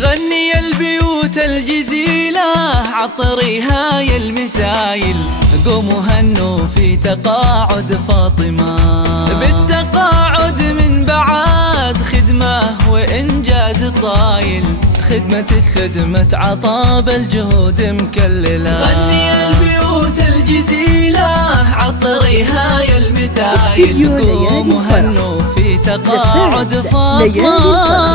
غني البيوت الجزيلة عطريها يا المثايل، قوموا هنوا في تقاعد فاطمة. بالتقاعد من بعد خدمة وإنجاز طايل، خدمتك خدمة عطاب الجهود مكللة. غني البيوت الجزيلة عطريها يا المثايل، قوموا هنوا في تقاعد فاطمة.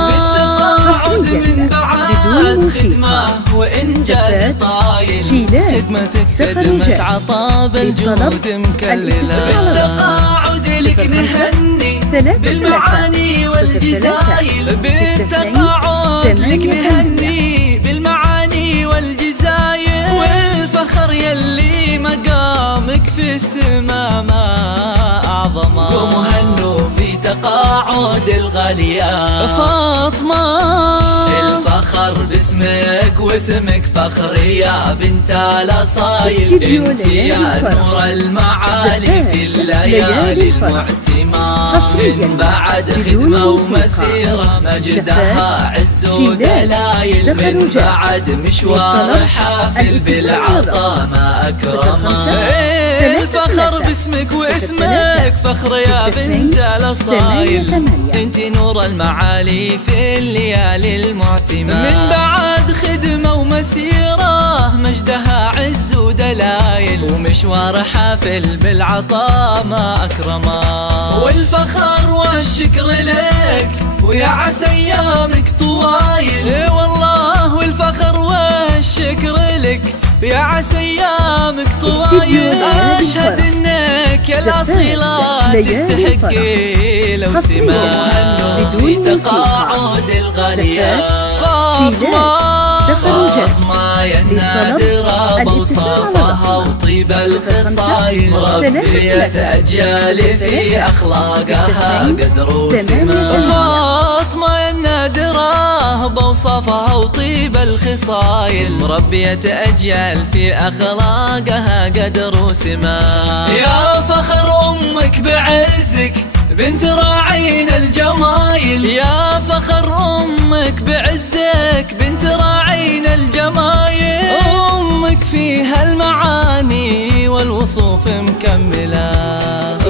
بالتقاعد من بعد خدمة وإنجاز طايل، خدمتك خدمة عطاب الجهود مكللة. بالتقاعد لك نهني بالمعاني والجزايل، بالتقاعد لك نهني بالمعاني والجزايل، والفخر يلي مقامك في السما ما أعظمه. قوموا هنوا في تقاعد الغالية فاطمة. الفخر باسمك واسمك فخر يا بنت الأصايل، انت يا نور المعالي في الليالي المعتمة. من بعد خدمة ومسيرة مجدها عز ودلايل، من بعد مشوار حافل بالعطا ما أكرمه. الفخر باسمك واسمك فخر يا بنت الأصايل، انت نور المعالي في الليالي المعتمة. من بعد خدمة ومسيرة مجدها عز ودلايل، ومشوار حافل بالعطاء ما أكرمه. والفخر والشكر لك ويا عسى أيامك طوايل، والله والفخر والشكر لك يا عسى أيامك طوايل. أشهد إنك يا الأصيلة تستحقي لو سما في تقاعد الغالية فاطمة. فاطمة يا النادرة بوصافها وطيب الخصايل، مربية أجيال في أخلاقها قدر وسما. فاطمة يا النادرة بوصافها وطيب الخصايل، مربية أجيال في أخلاقها قدر وسما. يا فخر أمك بعزك بنت راعين الجمايل، يا فخر أمك بعزك بنت راعين الجمايل. أمك فيها المعاني والوصوف مكملة،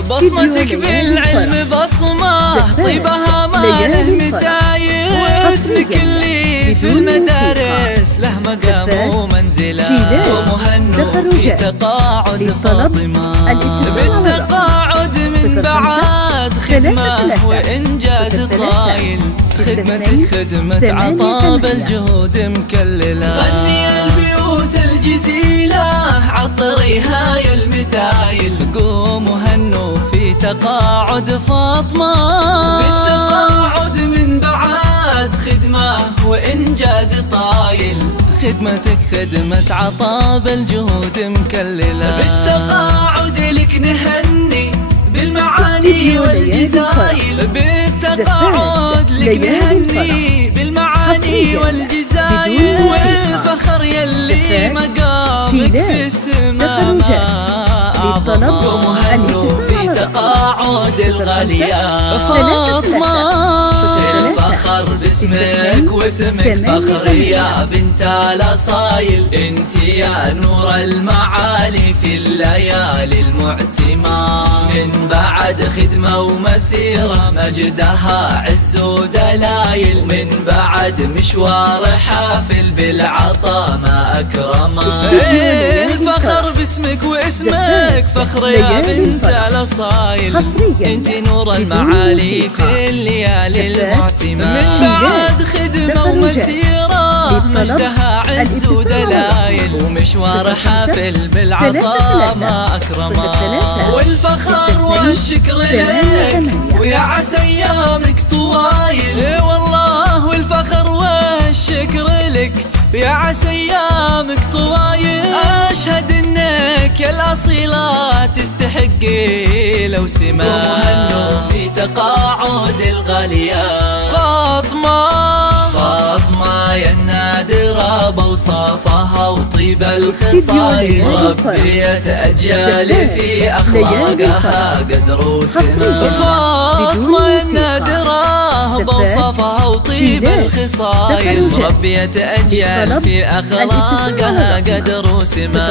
بصمتك بالعلم بصمة طيبها ما له مثايل، واسمك اللي في المدارس له مقام ومنزلة. قوموا هنوا في تقاعد فاطمة. بالتقاعد من بعد خدمة وإنجاز طايل، خدمتك خدمة عطاب الجهود مكللة. غني البيوت الجزيلة عطريها يا المثايل، قوموا هنوا في تقاعد فاطمة. بالتقاعد من بعد خدمة وإنجاز طايل، خدمتك خدمة عطاب الجهود مكللة. بالتقاعد لك نهني بالمعاني والجزايل، بالتقاعد لك نهني بالمعاني والجزايل، والفخر يلي مقامك في السما ما أعظمه. قوموا هنوا في تقاعد الغالية فاطمة. الفخر باسمك واسمك فخر يا بنت الأصايل، انت يا نور المعالي في الليالي المعتمة. من بعد خدمة ومسيرة مجدها عز ودلايل، من بعد مشوار حافل بالعطا ما أكرمه. الفخر باسمك واسمك فخر يا بنت الأصايل، انت نور المعالي في الليالي المعتمة. من بعد خدمة ومسيرة مجدها عز ودلايل، ومشوار حافل بالعطاء ما أكرمه. والفخر والشكر لك ويا عسى أيامك طوايل، والله والفخر والشكر لك يا عسى أيامك طوايل. أشهد إنك يا الأصيلة تستحقي لو سما. قوموا هنوا في تقاعد الغالية فاطمة. فاطمة يا النادرة بأوصافها وطيب الخصال، مربية أجيال في أخلاقها قدر وسما. فاطمة النادرة بأوصافها وطيب الخصال، مربية أجيال في أخلاقها قدر وسما.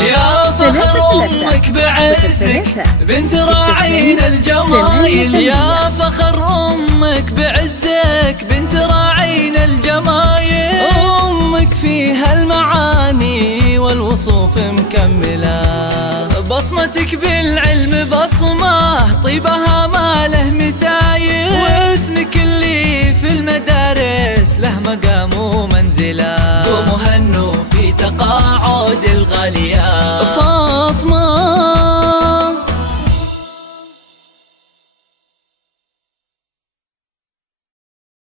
يا فخر أمك بعزك بنت راعين الجمايل، يا فخر أمك بعزك بنت راعين الجمايل. أمك فيها المعاني والوصوف مكملة، بصمتك بالعلم بصمة طيبها ما له مثايل، واسمك اللي في المدارس له مقام ومنزلة. قوموا هنوا في تقاعد الغالية فاطمة